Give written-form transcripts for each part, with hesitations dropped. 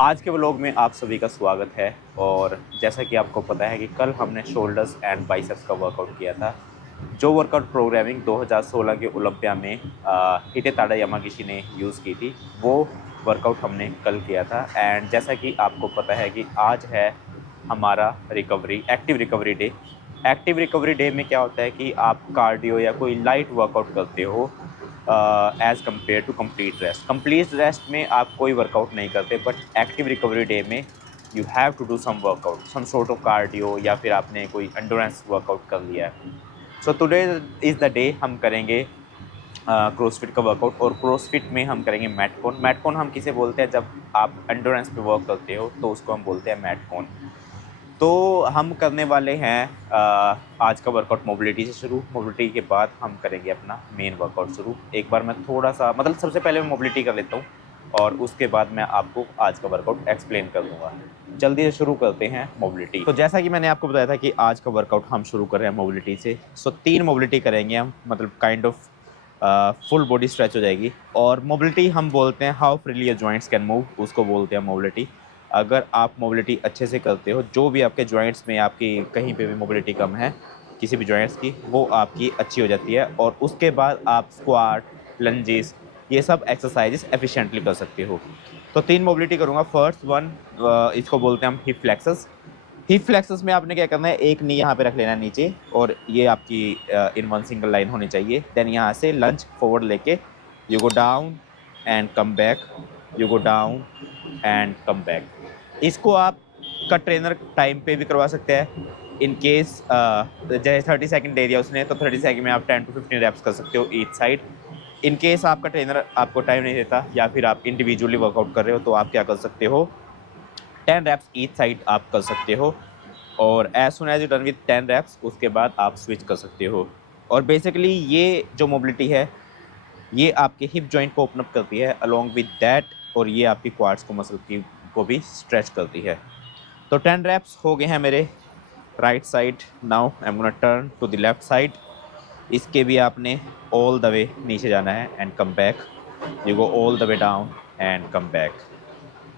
आज के व्लॉग में आप सभी का स्वागत है। और जैसा कि आपको पता है कि कल हमने शोल्डर्स एंड बाइसेप्स का वर्कआउट किया था, जो वर्कआउट प्रोग्रामिंग 2016 के ओलंपिया में हिडेटाडा यामागिची ने यूज़ की थी, वो वर्कआउट हमने कल किया था। एंड जैसा कि आपको पता है कि आज है हमारा active recovery day. Active recovery day में क्या होता है कि आप कार्डियो या कोई लाइट वर्कआउट करते हो as compare to complete rest में आप कोई वर्कआउट नहीं करते, बट एक्टिव रिकवरी डे में you have to do some workout, some sort of cardio, या फिर आपने कोई एंडोरेंस वर्कआउट कर लिया है। So today is the day हम करेंगे क्रोसफिट का वर्कआउट। और क्रोसफिट में हम करेंगे मैटकॉन। मैटकॉन हम किसे बोलते हैं, जब आप एंडोरेंस पे वर्क करते हो तो उसको हम बोलते हैं मैटकॉन। तो हम करने वाले हैं आज का वर्कआउट मोबिलिटी से शुरू। मोबिलिटी के बाद हम करेंगे अपना मेन वर्कआउट शुरू। एक बार मैं थोड़ा सा सबसे पहले मैं मोबिलिटी कर लेता हूँ और उसके बाद मैं आपको आज का वर्कआउट एक्सप्लेन कर दूँगा। जल्दी से शुरू करते हैं मोबिलिटी। तो जैसा कि मैंने आपको बताया था कि आज का वर्कआउट हम शुरू कर रहे हैं मोबिलिटी से। सो 3 मोबिलिटी करेंगे हम, kind of full body stretch हो जाएगी। और मोबिलिटी हम बोलते हैं how freely your joints can move, उसको बोलते हैं मोबिलिटी। अगर आप मोबिलिटी अच्छे से करते हो, जो भी आपके जॉइंट्स में आपकी कहीं पे भी मोबिलिटी कम है किसी भी जॉइंट्स की, वो आपकी अच्छी हो जाती है। और उसके बाद आप स्क्वाट, लंजेस, ये सब एक्सरसाइजेस एफिशिएंटली कर सकते हो। तो 3 मोबिलिटी करूँगा। फर्स्ट वन, इसको बोलते हैं हम हिप फ्लेक्सस। हिप फ्लेक्सस में आपने क्या करना है, एक नी यहाँ पे रख लेना है नीचे, और ये आपकी इन वन सिंगल लाइन होनी चाहिए। देन यहाँ से लंच फॉरवर्ड लेके you go down and come back, you go down and come back. इसको आप का ट्रेनर टाइम पे भी करवा सकते हैं। इन केस जैसे 30 सेकंड दे दिया उसने, तो 30 सेकंड में आप 10 to 15 रैप्स कर सकते हो ईच साइड। इन केस आपका ट्रेनर आपको टाइम नहीं देता या फिर आप इंडिविजुअली वर्कआउट कर रहे हो, तो आप क्या कर सकते हो, 10 रैप्स ईच साइड आप कर सकते हो। और as soon as you done with 10 reps, उसके बाद आप स्विच कर सकते हो। और बेसिकली ये जो मोबिलिटी है, ये आपके हिप जॉइंट को ओपन अप करती है अलोंग विद दैट, और ये आपकी क्वाड्स को मसल की को भी स्ट्रेच करती है। तो 10 रैप्स हो गए हैं मेरे right side. Now I am gonna turn to the left side. इसके भी आपने ऑल द वे नीचे जाना है and come back, you go all the way down and come back.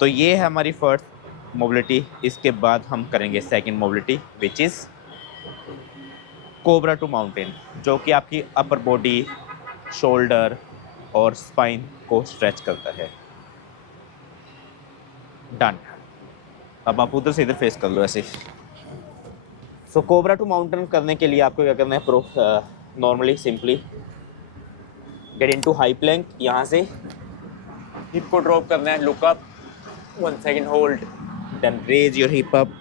तो ये है हमारी फर्स्ट मोबिलिटी। इसके बाद हम करेंगे second mobility, which is cobra to mountain, जो कि आपकी अपर बॉडी, शोल्डर और स्पाइन को स्ट्रेच करता है। डन। अब आप उधर से इधर फेस कर लो ऐसे। सो कोबरा टू माउंटेन करने के लिए आपको क्या करना है, normally simply get into high plank. यहाँ से हिप को ड्रॉप करना है, look up, 1 second hold, then raise your hip up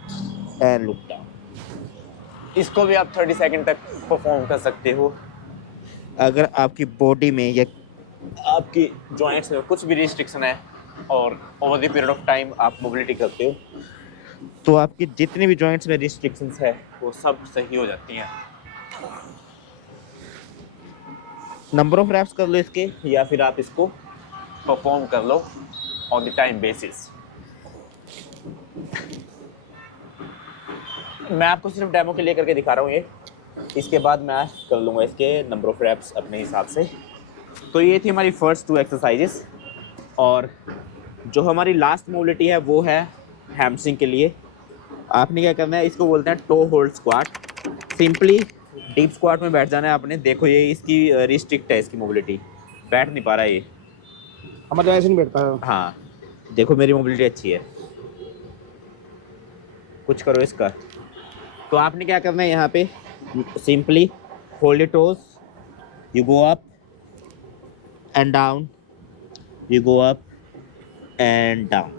and look down. इसको भी आप 30 सेकंड तक परफॉर्म कर सकते हो। अगर आपकी बॉडी में या आपकी जॉइंट्स में कुछ भी रिस्ट्रिक्शन है और over the period of time आप मोबिलिटी करते हो, तो आपकी जितनी भी जॉइंट्स में रिस्ट्रिक्शंस है वो सब सही हो जाती हैं। नंबर ऑफ रैप्स कर लो इसके, या फिर आप इसको परफॉर्म कर लो ऑन द टाइम बेसिस। मैं आपको सिर्फ डेमो के लिए करके दिखा रहा हूँ ये, इसके बाद मैं कर लूँगा इसके नंबर ऑफ रैप्स अपने हिसाब से। तो ये थी हमारी फर्स्ट 2 एक्सरसाइजेस। और जो हमारी लास्ट मोबिलिटी है वो है हैमस्ट्रिंग के लिए। आपने क्या करना है, इसको बोलते हैं toe hold squat. Simply deep squat में बैठ जाना है आपने। देखो ये इसकी रिस्ट्रिक्ट है, इसकी मोबिलिटी, बैठ नहीं पा रहा है ये, हमारे ऐसे नहीं बैठता है। हाँ देखो मेरी मोबिलिटी अच्छी है, कुछ करो इसका। तो आपने क्या करना है, यहाँ पे simply hold your toes, you go up and down, you go up and down.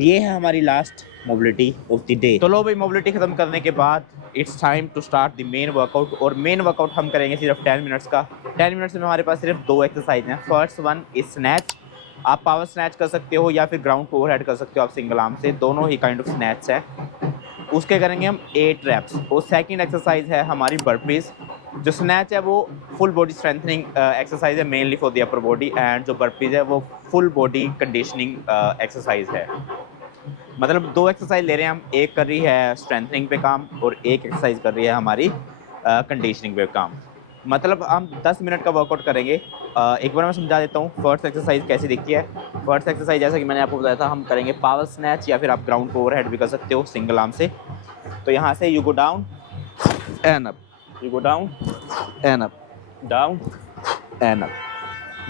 ये है हमारी last mobility of the day. तो लो भाई, मोबिलिटी खत्म करने के बाद it's time to start the main workout. और मेन वर्कआउट हम करेंगे सिर्फ 10 मिनट्स का। 10 मिनट्स में हमारे पास सिर्फ 2 एक्सरसाइज हैं। First one is snatch. आप पावर स्नैच कर सकते हो या फिर ग्राउंड ओवरहेड कर सकते हो आप सिंगल आर्म से, दोनों ही काइंड ऑफ स्नैच है। उसके करेंगे हम 8 रैप्स। और सेकंड एक्सरसाइज है हमारी बर्पीज। जो स्नैच है वो फुल बॉडी स्ट्रेंथनिंग एक्सरसाइज है, mainly for the upper body. And जो बर्पीज है वो फुल बॉडी कंडीशनिंग एक्सरसाइज है। 2 एक्सरसाइज ले रहे हैं हम, एक कर रही है स्ट्रेंथनिंग पे काम और एक एक्सरसाइज कर रही है हमारी कंडीशनिंग पे काम। मतलब हम 10 मिनट का वर्कआउट करेंगे। एक बार मैं समझा देता हूँ फर्स्ट एक्सरसाइज कैसी दिखती है। फर्स्ट एक्सरसाइज जैसा कि मैंने आपको बताया था, हम करेंगे पावर स्नैच या फिर आप ग्राउंड को ओवरहेड भी कर सकते हो सिंगल आर्म से। तो यहाँ से you go down and up, you go down and up, down and up.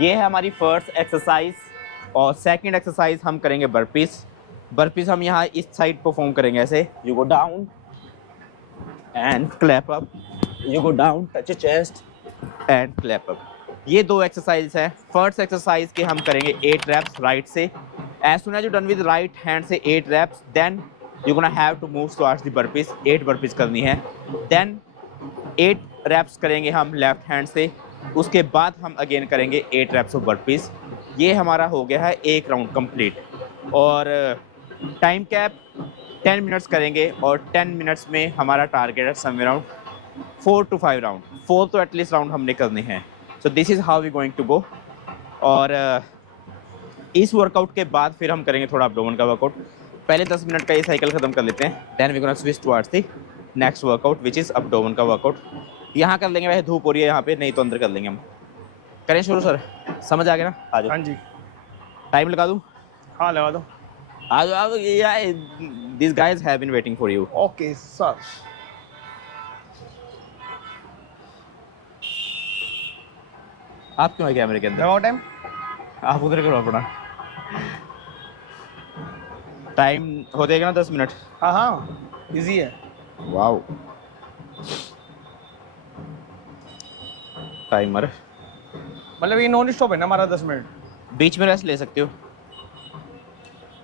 ये है हमारी फर्स्ट एक्सरसाइज। और सेकंड एक्सरसाइज हम करेंगे बर्पीस। बर्पीस हम यहाँ इस साइड परफॉर्म करेंगे ऐसे, you go down and clap up, you go down touch your chest and clap up. ये 2 एक्सरसाइज है। फर्स्ट एक्सरसाइज के हम करेंगे 8 रैप्स राइट से। As soon as you done with right hand से 8 reps, then you gonna have to move towards the burpees. 8 burpees करनी है। Then 8 raps करेंगे हम लेफ्ट हैंड से। उसके बाद हम अगेन करेंगे 8 रैप्स ऑफ बर्पीस। ये हमारा हो गया है एक राउंड कंप्लीट। और टाइम कैप 10 मिनट्स करेंगे और 10 मिनट्स में हमारा टारगेट है समवेयर अराउंड 4 to 5 राउंड। 4 तो एटलीस्ट राउंड हमने करने हैं। So this is how we going to go. और इस वर्कआउट के बाद फिर हम करेंगे थोड़ा अपडोमन का वर्कआउट। पहले 10 मिनट का ये साइकिल ख़त्म कर लेते हैं, then we gonna switch towards the next workout which is abdomen का वर्कआउट। यहाँ कर लेंगे, वैसे धूप हो रही है यहाँ पे, नहीं तो अंदर कर लेंगे हम। करें शुरू सर? समझ आ गया ना? आ जाओ। हाँ जी। टाइम लगा दूँ? हाँ लगा दो। आ जाओ। This guys have been waiting for you. Okay sir. आप क्यों है कैमरे के अंदर? लगाओ टाइम। आप उधर करो अपना। टाइम हो जाएगा ना 10 मिनट। हाँ हाँ इजी है। वाओ। टाइमर मतलब ये नॉन स्टॉप है ना हमारा 10 मिनट। बीच में रेस्ट ले सकते हो।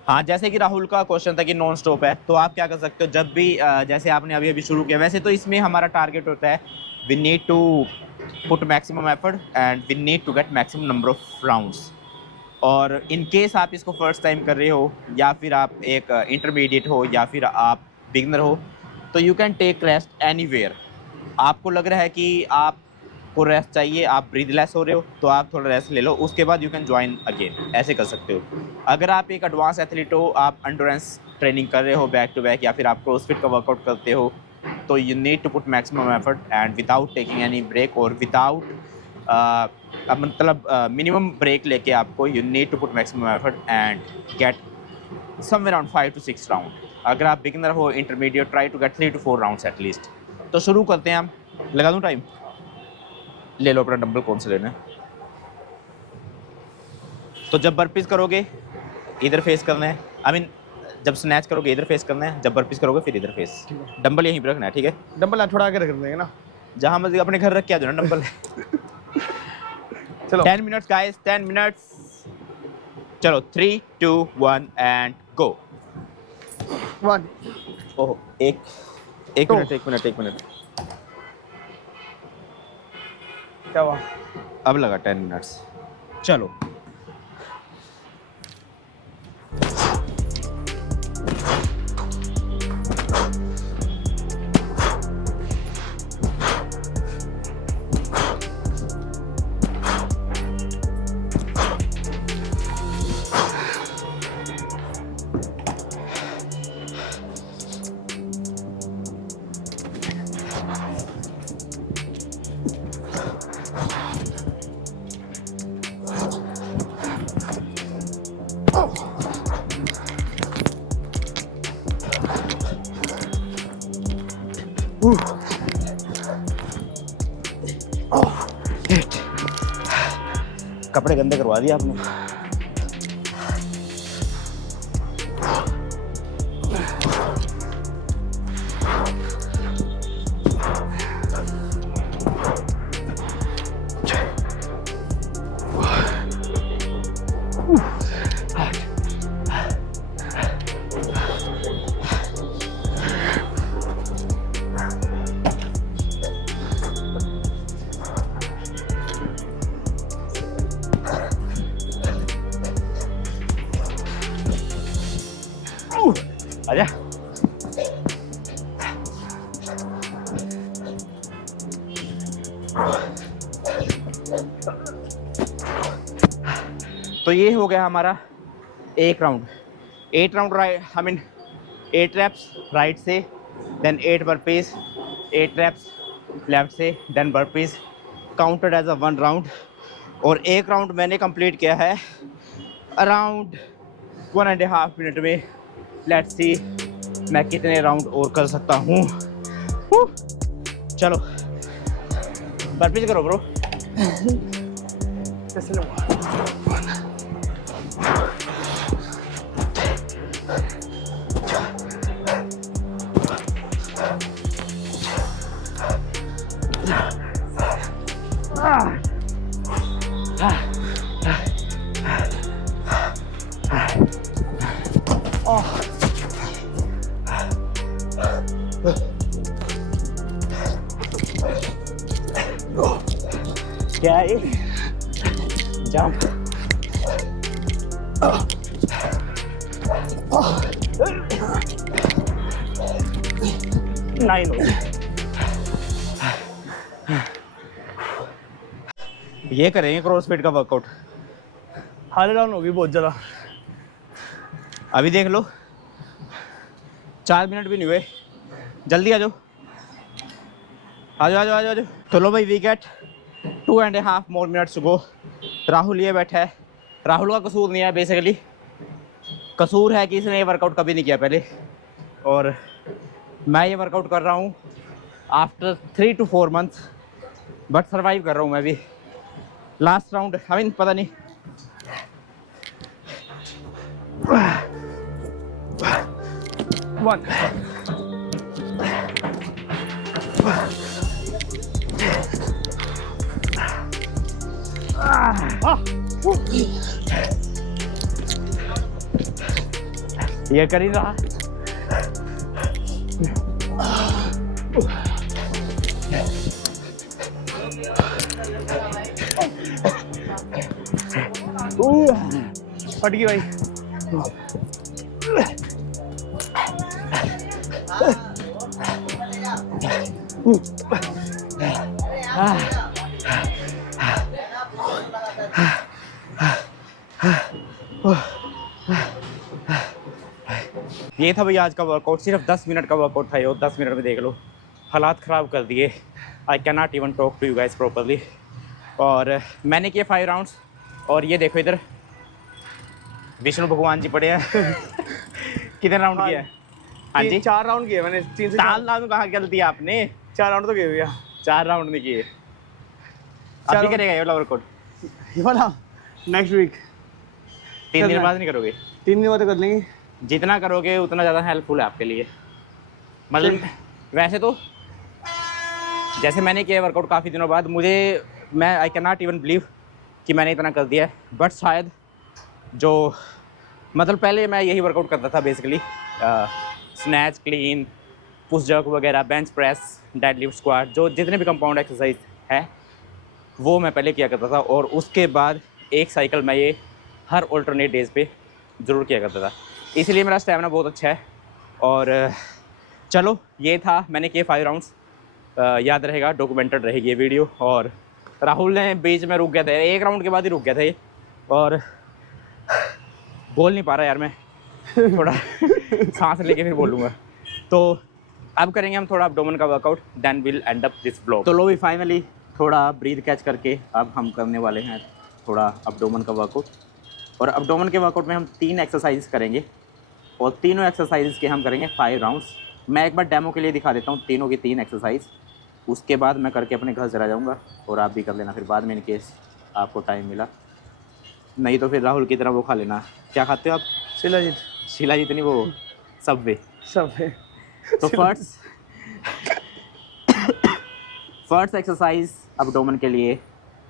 हाँ, जैसे कि राहुल का क्वेश्चन था कि नॉन स्टॉप है, तो आप क्या कर सकते हो जब भी जैसे आपने अभी अभी शुरू किया, वैसे तो इसमें हमारा टारगेट होता है we need to put maximum effort and we need to get maximum number of rounds. और इन केस आप इसको फर्स्ट टाइम कर रहे हो या फिर आप एक इंटरमीडिएट हो या फिर आप बिगनर हो, तो you can take rest anywhere. आपको लग रहा है कि आपको रेस्ट चाहिए, आप ब्रीथलेस हो रहे हो, तो आप थोड़ा रेस्ट ले लो, उसके बाद यू कैन ज्वाइन अगेन, ऐसे कर सकते हो। अगर आप एक एडवांस एथलीट हो, आप एंड्योरेंस ट्रेनिंग कर रहे हो बैक टू बैक, या फिर आप क्रॉसफिट का वर्कआउट करते हो, तो you need to put maximum effort and without taking any break और विदाउट मतलब मिनिमम ब्रेक लेके आपको you need to put maximum effort and get somewhere around 5 to 6 round. अगर आप बिगिनर हो, intermediate, try to get 3 to 4 rounds at least. तो शुरू करते हैं हम। लगा दूँ टाइम? ले लो अपना डंबल, कौन सा लेना है। तो जब बर्पीज करोगे इधर फेस करना है, आई मीन जब स्नैच करोगे इधर फेस करना है, जब बर्पीज करोगे फिर इधर फेस। डंबल यहीं पर रखना है, ठीक है? डंबल थोड़ा आगे रख देंगे ना, जहाँ मर्जी अपने घर रख के आ जाओ ना डंबल। चलो 10 मिनट्स गाइस, 10 मिनट्स। चलो 3 2 1 एंड गो। 1 ओह, एक तो। मिनट। क्या हुआ? अब लगा 10 मिनट्स। चलो कपड़े गंदे करवा दिए आपने। आजा। तो ये हो गया हमारा एक राउंड। 8 round right, I mean 8 reps right से, देन 8 बर्पीज, 8 रैप्स लेफ्ट से, then burpees, counted as a 1 round और एक राउंड मैंने कंप्लीट किया है अराउंड 1.5 मिनट में। लेट्स सी मैं कितने राउंड और कर सकता हूँ। चलो बर्पीज करो ब्रो। क्या है ये? जंप। नाइन हो। ये करेंगे क्रॉसफिट का वर्कआउट। हाल डाउन होगी बहुत ज़्यादा। अभी देख लो 4 मिनट भी नहीं हुए, जल्दी आ जाओ आ जाओ आ जाओ आ जाओ। तो लो भाई we get 2.5 more minutes to go। Rahul ये बैठा है। राहुल का कसूर नहीं है बेसिकली, कसूर है कि इसने ये वर्कआउट कभी नहीं किया पहले और मैं ये वर्कआउट कर रहा हूँ after 3 to 4 months, but survive कर रहा हूँ मैं भी। लास्ट राउंड आई मीन पता नहीं वन। ये कर ही रहा। फट गई भाई। ये था भाई आज का वर्कआउट। सिर्फ 10 मिनट का वर्कआउट था ये और 10 मिनट में देख लो हालात ख़राब कर दिए। I can not even talk to you guys properly. और मैंने किए 5 राउंड्स और ये देखो इधर विष्णु भगवान जी पड़े हैं। कितने राउंड किया है? हाँ जी 4 राउंड किए मैंने। 3 से 4 राउंड कहाँ गलती आपने? 4 राउंड तो किए भैया। 4 राउंड नहीं किए। अभी करेगा ये वाला वर्कआउट? ये वाला नेक्स्ट वीक। 3 दिन बाद नहीं करोगे? 3 दिन बाद कर लेंगे। जितना करोगे उतना ज़्यादा हेल्पफुल है आपके लिए। मतलब वैसे तो जैसे मैंने किया वर्कआउट काफ़ी दिनों बाद, मैं आई कैन नॉट इवन बिलीव कि मैंने इतना कर दिया है। बट शायद जो मतलब पहले मैं यही वर्कआउट करता था basically, snatch, clean, push jerk वगैरह, बेंच प्रेस, डेडलिफ्ट, स्क्वाट, जो जितने भी कंपाउंड एक्सरसाइज है वो मैं पहले किया करता था। और उसके बाद एक साइकिल मैं ये हर ऑल्टरनेट डेज़ पे ज़रूर किया करता था, इसलिए मेरा स्टैमिना बहुत अच्छा है। और चलो ये था मैंने किए 5 राउंड्स। याद रहेगा, डॉक्यूमेंटेड रहेगी ये वीडियो। और राहुल ने बीच में रुक गया था, 1 राउंड के बाद ही रुक गया था ये और बोल नहीं पा रहा यार मैं। थोड़ा सांस लेके फिर बोलूँगा। तो अब करेंगे हम थोड़ा अब्डोमेन का workout, then will end up this blog. तो लो भी फाइनली थोड़ा ब्रीथ कैच करके अब हम करने वाले हैं थोड़ा अब्डोमेन का वर्कआउट। और अब्डोमेन के वर्कआउट में हम 3 एक्सरसाइज करेंगे और तीनों एक्सरसाइज के हम करेंगे 5 राउंड्स। मैं एक बार डेमो के लिए दिखा देता हूँ तीनों की 3 एक्सरसाइज, उसके बाद मैं करके अपने घर चला जाऊँगा और आप भी कर लेना फिर बाद में, इन केस आपको टाइम मिला। नहीं तो फिर राहुल की तरह वो खा लेना। क्या खाते हो आप? शिलाजीत। शिलाजीत नहीं, वो सबवे। तो फर्स्ट एक्सरसाइज अब्डोमेन के लिए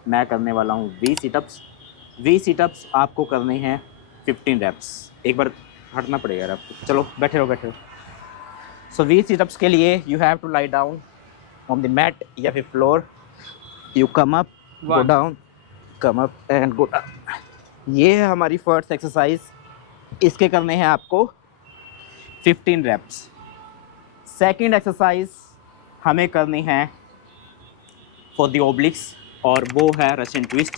मैं करने वाला हूँ वी सिटअप्स। वी सिटअप्स आपको करने हैं 15 रेप्स। एक बार हटना पड़ेगा यार आपको। चलो बैठे रहो। सो वी सिटअप्स के लिए you have to lie down on the mat या फिर floor. You come up, go down, come up and go down. ये है हमारी फर्स्ट एक्सरसाइज। इसके करने हैं आपको 15 रेप्स। सेकंड एक्सरसाइज हमें करनी है फॉर द ओब्लिक्स और वो है रशियन ट्विस्ट।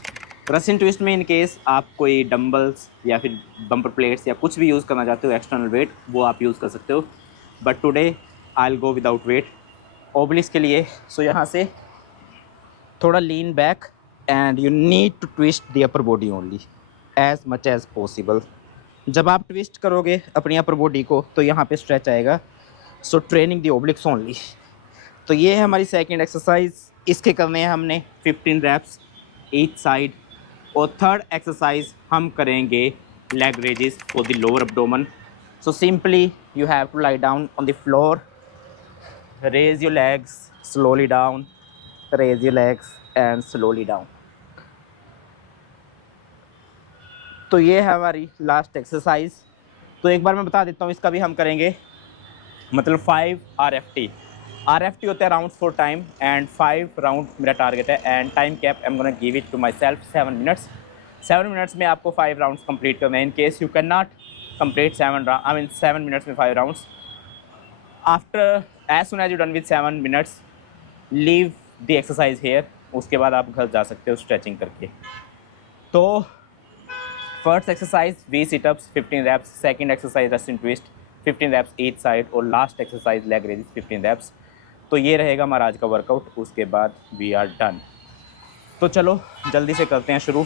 रशियन ट्विस्ट में इन केस आप कोई डंबल्स या फिर बम्पर प्लेट्स या कुछ भी यूज़ करना चाहते हो एक्सटर्नल वेट, वो आप यूज़ कर सकते हो। But today I will go without weight obliques के लिए। सो यहाँ से थोड़ा lean back and you need to twist the upper body only as much as possible. जब आप ट्विस्ट करोगे अपनी अपर बॉडी को तो यहाँ पे स्ट्रेच आएगा। So training the obliques only. तो ये है हमारी सेकंड एक्सरसाइज। इसके करने हैं हमने 15 रैप्स ईच साइड। और थर्ड एक्सरसाइज हम करेंगे leg raises for the lower abdomen. So simply you have to lie down on the floor, raise your legs slowly down, raise your legs and slowly down. तो ये है हमारी last exercise. तो एक बार मैं बता देता हूँ, इसका भी हम करेंगे मतलब 5 RFT। RFT होता है round for time and 5 round मेरा टारगेट है and time cap I am gonna give it to my self 7 minutes. 7 minutes में आपको 5 राउंड्स कंप्लीट करने हैं। In case you can not complete 7 minutes में 5 rounds, after as soon as you done with 7 minutes leave the exercise here. उसके बाद आप घर जा सकते हो स्ट्रेचिंग करके। तो first exercise V situps 15 reps, second exercise Russian twist 15 reps each side और last exercise leg raises 15 reps. तो ये रहेगा हमारा आज का वर्कआउट। उसके बाद वी आर डन। तो चलो जल्दी से करते हैं शुरू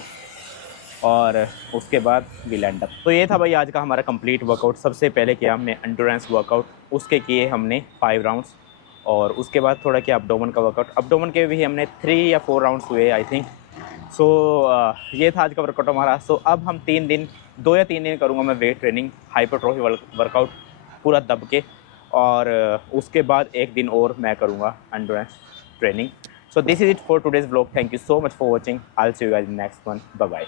और उसके बाद वी लैंड अप। तो ये था भाई आज का हमारा कंप्लीट वर्कआउट। सबसे पहले किया हमने एंड्योरेंस वर्कआउट, उसके किए हमने 5 राउंड्स और उसके बाद थोड़ा किया अपडोमन का वर्कआउट। अपडोमन के भी हमने 3 या 4 राउंड्स हुए आई थिंक। सो ये था आज का वर्कआउट हमारा। सो अब हम 2 या 3 दिन करूँगा मैं वेट ट्रेनिंग, हाइपरट्रोफी वर्कआउट पूरा दब के, और उसके बाद 1 दिन और मैं करूँगा endurance training. So this is it for today's vlog. Thank you so much for watching. I will see you guys in next one. Bye bye.